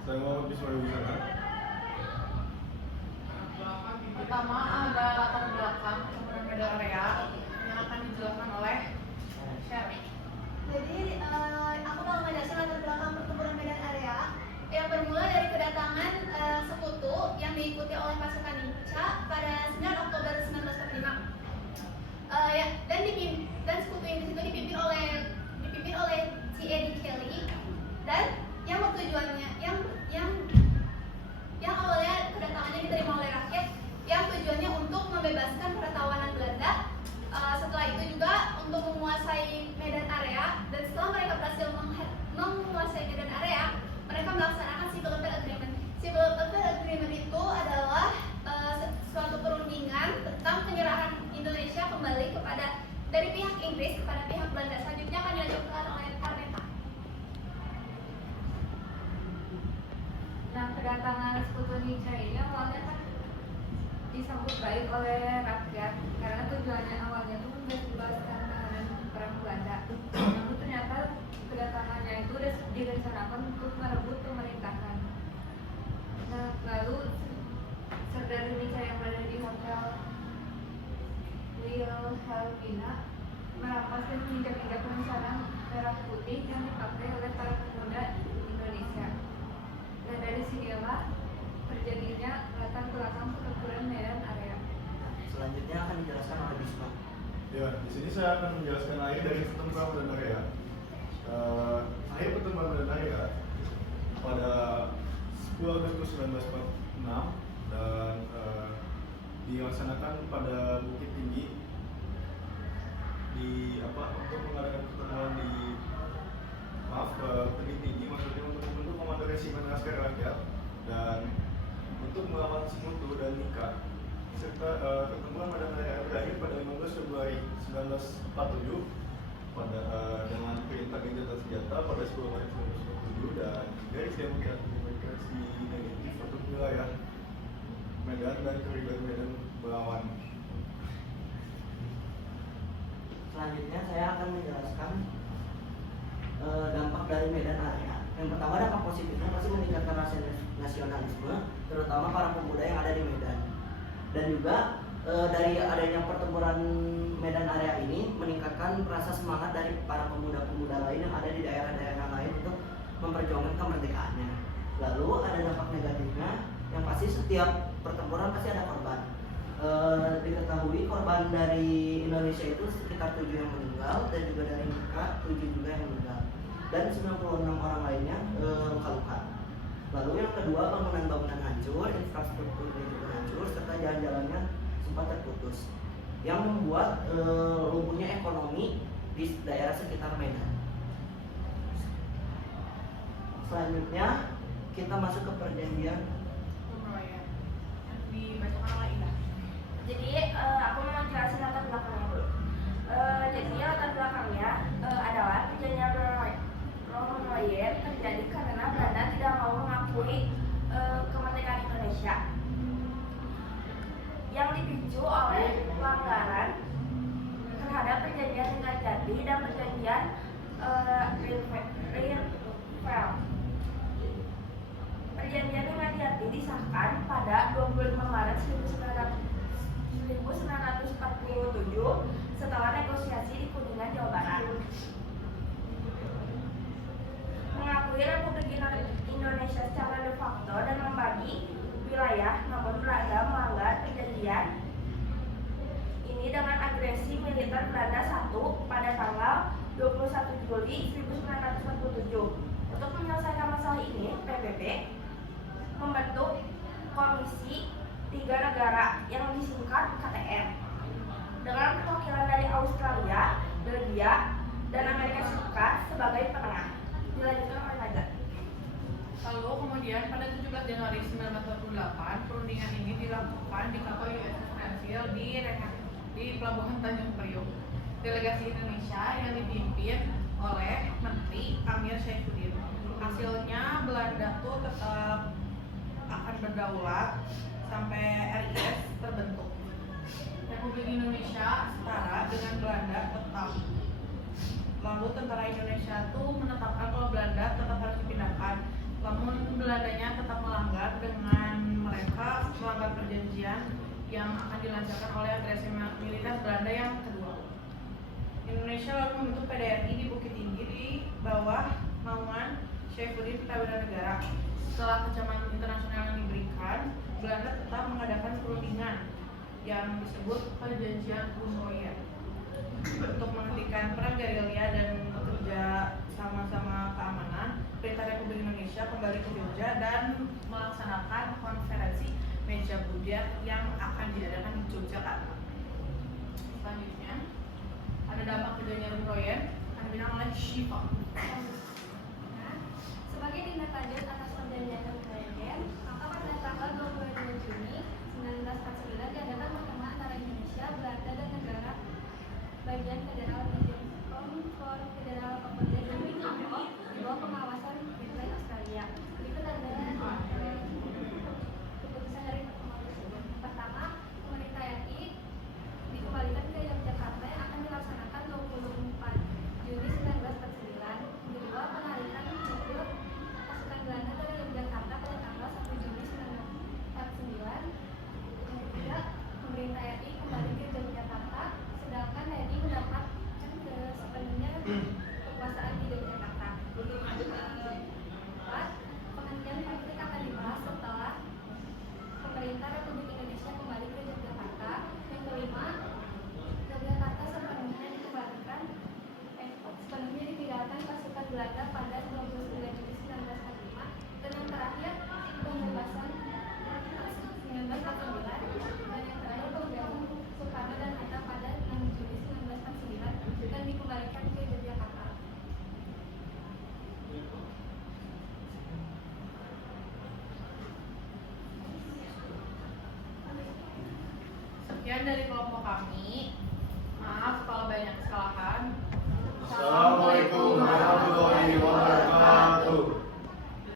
Saya mau bisa sana. Pertama ada latar belakang pertempuran Medan Area yang akan dijelaskan oleh Sherry. Jadi aku mau ngejelasin latar belakang pertempuran Medan Area yang bermula dari kedatangan sekutu yang diikuti oleh pasukan Inca pada 9 Oktober 1945. Dan sekutu ini itu dipimpin oleh C.A.D. Kelly dan yang tujuannya yang awalnya kedatangannya diterima oleh rakyat yang tujuannya untuk membebaskan pertawanan Belanda. Setelah itu juga untuk menguasai Medan Area, dan setelah mereka berhasil menguasai Medan Area, mereka melaksanakan Civil Affair Agreement. Civil Affair Agreement itu adalah suatu perundingan tentang penyerahan Indonesia kembali dari pihak Inggris kepada pihak Belanda. Selanjutnya akan dilanjutkan oleh Arneta. Nah, kedatangan sekutu Inca ini awalnya kan disambut baik oleh rakyat karena tujuannya awalnya itu membebaskan tahanan perang Belanda. Namun ternyata kedatangannya itu sudah direncanakan untuk merebut pemerintahan. Nah, lalu Serdar Indonesia yang berada di hotel Wilhelmina merampas dan menginjak-injak rencana merah putih yang dipakai oleh para pemuda Indonesia. Dan dari sinilah terjadinya latar belakang pertempuran Medan Area. Selanjutnya akan dijelaskan oleh Bisma. Ya, di sini saya akan menjelaskan akhir dari pertempuran Medan Area. Akhir pertempuran Medan Area pada 10 Agustus 1946 dan dilaksanakan pada Bukit Tinggi untuk mengadakan pertemuan di Bukit Tinggi, maksudnya untuk membentuk komando resimen laskar rakyat dan untuk melawan Sekutu dan Nika. Serta pertemuan Medan Area berakhir pada 15 Februari 1947 dengan perintah gencatan senjata pada 10 Maret 1947 dan garis demarkasi negatif untuk wilayah Medan dan koridor Medan melawan. Selanjutnya saya akan menjelaskan dampak dari Medan Area. Yang pertama, dampak positifnya pasti meningkatkan rasa nasionalisme, terutama para pemuda yang ada di Medan. Dan juga dari adanya pertempuran Medan Area ini meningkatkan rasa semangat dari para pemuda-pemuda lain yang ada di daerah-daerah lain untuk memperjuangkan kemerdekaannya. Lalu ada dampak negatifnya, yang pasti setiap pertempuran pasti ada korban. Diketahui korban dari Indonesia itu sekitar 7 yang meninggal, dan juga dari Nika 7 juga yang meninggal, dan 96 orang lainnya luka-luka. Lalu yang kedua, bangunan-bangunan hancur, infrastrukturnya juga hancur, serta jalan-jalannya sempat terputus, yang membuat lumpuhnya ekonomi di daerah sekitar Medan. Selanjutnya kita masuk ke perjanjian Lumroyen yang dibacakan oleh Ida. Jadi aku mau jelasin latar belakangnya dulu. Jadi latar belakangnya adalah perjanjian Lumroyen terjadi karena Belanda tidak mau mengakui kemerdekaan Indonesia, yang dipicu oleh pelanggaran terhadap perjanjian Rinjani dan perjanjian Rhinefeld. Perjanjian Rinjani disahkan pada 25 Maret 1947 setelah negosiasi di Kuningan, Jawa Barat. Mengakui Republik Indonesia secara de facto dan membagi wilayah, namun Belanda melanggar perjanjian ini dengan agresi militer Belanda 1 pada tanggal 21 Juli 1947. Untuk menyelesaikan masalah ini, PBB membentuk Komisi 3 Negara yang disingkat KTN dengan perwakilan dari Australia, Belgia, dan Amerika Serikat sebagai penengah. Dilanjutkan oleh Najat. Lalu kemudian pada 17 Januari 1948 perundingan ini dilakukan di kapal USS Mansfield di Pelabuhan Tanjung Priok. Delegasi Indonesia yang dipimpin oleh Menteri Amir Syaifuddin. Hasilnya Belanda tuh tetap akan berdaulat sampai RIS terbentuk. Republik Indonesia setara dengan Belanda tetap. Lalu tentara Indonesia tuh menetapkan kalau Belanda tetap harus dipindahkan. Namun Belandanya perjanjian yang akan dilancarkan oleh agresi militer Belanda yang kedua. Indonesia lalu membentuk PDRI di Bukit Tinggi di bawah naungan Syaifuddin Prawira. Setelah kecaman internasional yang diberikan, Belanda tetap mengadakan perundingan yang disebut Perjanjian Unroyen untuk menghentikan perang gerilya dan bekerja sama-sama keamanan. Perintah Republik Indonesia kembali ke Jogja dan melaksanakan konferensi meja budak yang akan diadakan di Yogyakarta. Selanjutnya ada dampak perjanjian Unroyen akan dibilang oleh Shiva. Nah, sebagai tindak lanjut atas perjanjian Unroyen, maka pada tanggal 22 Juni 1949 diadakan pertemuan antara Indonesia, Belanda, dan negara bagian Federal Federal Confederation di bawah pengawasan Queensland, Australia. Berikut adalah keputusan dari pertemuan tersebut. Pertama, pemerintah RI dikembalikan ke Yogyakarta yang akan dilaksanakan 24 Juni 1949. Kedua, penarikan mobil pasukan Belanda dari Yogyakarta pada tanggal 1 Juni 1949. Yang ketiga, pemerintah RI kembali ke Yogyakarta, sedangkan RI mendapatkan sepenuhnya kekuasaan di Yogyakarta. Keempat, penghentian konflik akan dibahas setelah pemerintah Republik Indonesia kembali ke Yogyakarta. Yang kelima, Yogyakarta sepenuhnya ditinggalkan pasukan Belanda pada 29 Juni 1945. Dan yang terakhir, pembebasan 1949. Dan yang terakhir, pembebasan Soekarno dan Hatta pada 6 Juni 1949 dan dikembalikan ke Yogyakarta. Sekian dari